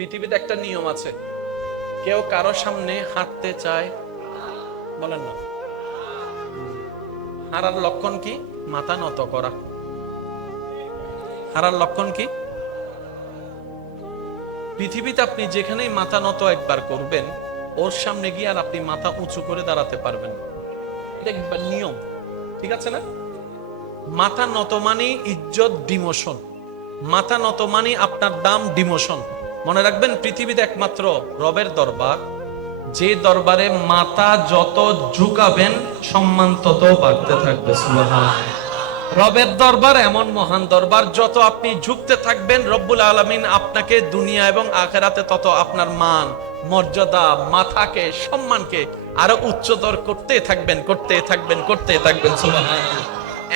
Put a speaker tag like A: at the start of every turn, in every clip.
A: পৃথিবীতে একটা নিয়ম আছে। কেউ কারও সামনে হাঁটতে চায়, বলেন না। হারার লক্ষণ কি? মাথা নত করা। হারার লক্ষণ কি? পৃথিবীতে আপনি যেখানেই মাথা নত একবার করবেন, ওর সামনে গিয়ে আর আপনি মাথা উঁচু করে দাঁড়াতে পারবেন একবার নিয়ম। ঠিক আছে না? মাথা নত মানে ইজ্জত ডিমোশন। মাথা নত মানে আপনার দাম ডিমোশন। মনে রাখবেন, পৃথিবীতে একমাত্র রবের দরবার যে দরবারে মাথা যত ঝুঁকাবেন, সম্মান তত বাড়তে থাকবে রবের দরবার এমন মহান দরবার, যত আপনি ঝুঁকতে থাকবেন, রব্বুল আলমিন আপনাকে দুনিয়া এবং আখেরাতে তত আপনার মান, মর্যাদা, মাথাকে, সম্মানকে আরও উচ্চতর করতে থাকবেন করতে থাকবেন করতে থাকবেন, সুবহানাল্লাহ।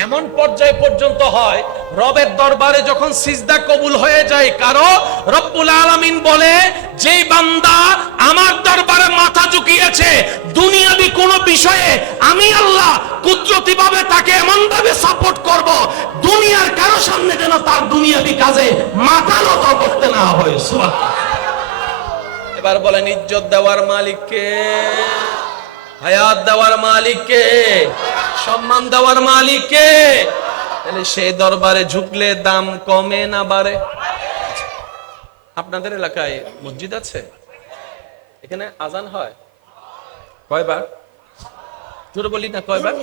A: এমন পর্যায়ে পর্যন্ত হয়, রবের দরবারে যখন সিজদা কবুল হয়ে যায়, কারও রব্বুল আলামিন বলে, যেই বান্দা আমার দরবারে মাথা ঝুঁকিয়েছে, দুনিয়াবি কোন বিষয়ে আমি আল্লাহ কুদরতি ভাবে তাকে এমন ভাবে সাপোর্ট করব, দুনিয়ার কারও সামনে যেন তার দুনিয়াবি কাজে মাথা নত করতে না হয়। সুবহানাল্লাহ। এবার বলেন, ইজ্জত দেওয়ার মালিককে হায়াত দেওয়ার মালিককে সম্মান দেওয়ার মালিককে। তাহলে সেই দরবারে ঝুঁকলে দাম কমে না বাড়ে। আপনাদের এলাকায় মসজিদ আছে? এখানে আজান হয়? কয়বার? জোরে বলি না, কয়বার?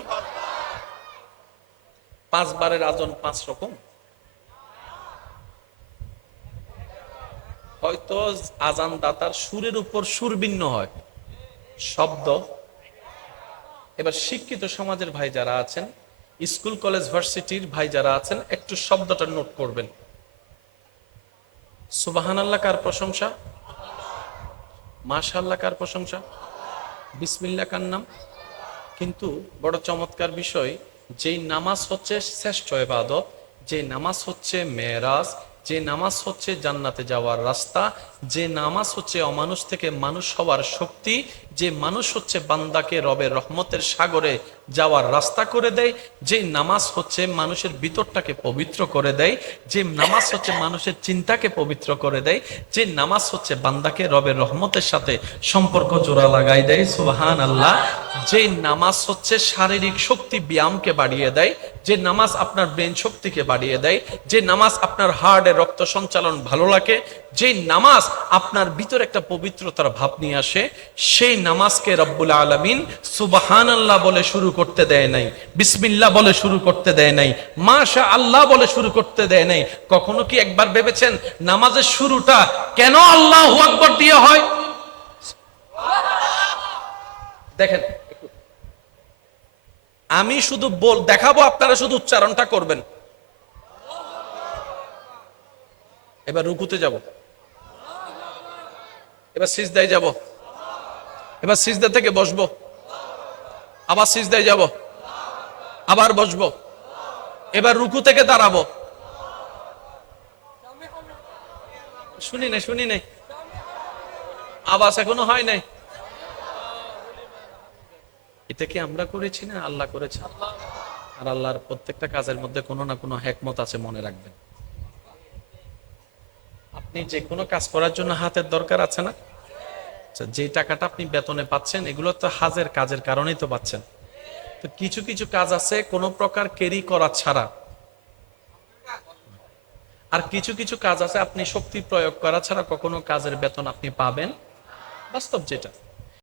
A: পাঁচবারের আজান পাঁচ রকম। হয়তো আজান দাতার সুরের উপর সুর ভিন্ন হয়। শব্দ এবার শিক্ষিত সমাজের ভাই যারা আছেন, স্কুল, কলেজ, ভার্সিটির ভাই যারা আছেন, একটু শব্দটা নোট করবেন। সুবাহান আল্লাহ কার প্রশংসা? মাশাল্লাহ কার প্রশংসা? বিসমিল্লা কার নাম? কিন্তু বড় চমৎকার বিষয়, যেই নামাজ হচ্ছে শ্রেষ্ঠ এবাদত যে নামাজ হচ্ছে মেয়েরাজ যে নামাজ হচ্ছে জান্নাতে যাওয়ার রাস্তা যে নামাজ হচ্ছে অমানুষ থেকে মানুষ হওয়ার শক্তি, যে মানুষ হচ্ছে বান্দাকে রবের রহমতের সাগরে যাওয়ার রাস্তা করে দেয়, যে নামাজ হচ্ছে মানুষের ভিতরটাকে পবিত্র করে দেয়, যে নামাজ হচ্ছে মানুষের চিন্তাকে পবিত্র করে দেয়, যে নামাজ হচ্ছে বান্দাকে রবের রহমতের সাথে সম্পর্ক জোড়া লাগাই দেয় সুবাহান আল্লাহ যে নামাজ হচ্ছে শারীরিক শক্তি ব্যায়ামকে বাড়িয়ে দেয়, যে নামাজ আপনার ব্রেন শক্তিকে বাড়িয়ে দেয়, যে নামাজ আপনার হার্টের রক্ত সঞ্চালন ভালো লাগে যে নামাজ আপনার ভিতর একটা পবিত্রতার ভাব নিয়ে আসে। সেই নামাজকে রব্বুল আলমিন সুবাহান আল্লাহ বলে শুরু করতে দেয় নাই, বিসমিল্লাহ বলে শুরু করতে দেয় নাই মাশা আল্লাহ বলে শুরু করতে দেয় নাই। কখনো কি একবার ভেবেছেন নামাজের শুরুটা কেন আল্লাহ আকবর দিয়ে হয়? দেখেন, আমি শুধু বল, দেখাবো আপনারা শুধু উচ্চারণটা করবেন। এবার রুকুতে যাব। এবার সিজদায় যাব। এবার সিজদা থেকে বসবো। আবার সিজদায় যাব। আবার বসবো। এবার রুকু থেকে দাঁড়াবো। শুনি নাই শুনি নাই। আবাস এখনও হয় নাই। এটা কি আমরা করেছি না আল্লাহ করেছে? আর আল্লাহর প্রত্যেকটা কাজের মধ্যে কোনো না কোনো হেকমত আছে মনে রাখবেন। আপনি যে কোনো কাজ করার জন্য হাতের দরকার আছে না? আচ্ছা, যে টাকাটা আপনি বেতনে পাচ্ছেন এগুলো তো হাজের কাজের কারণেই তো পাচ্ছেন। তো কিছু কিছু কাজ আছে কোনো প্রকার কেরি করা ছাড়া। আর কিছু কিছু কাজ আছে আপনি শক্তি প্রয়োগ করা ছাড়া কখনো কাজের বেতন আপনি পাবেন। বাস্তব যেটা।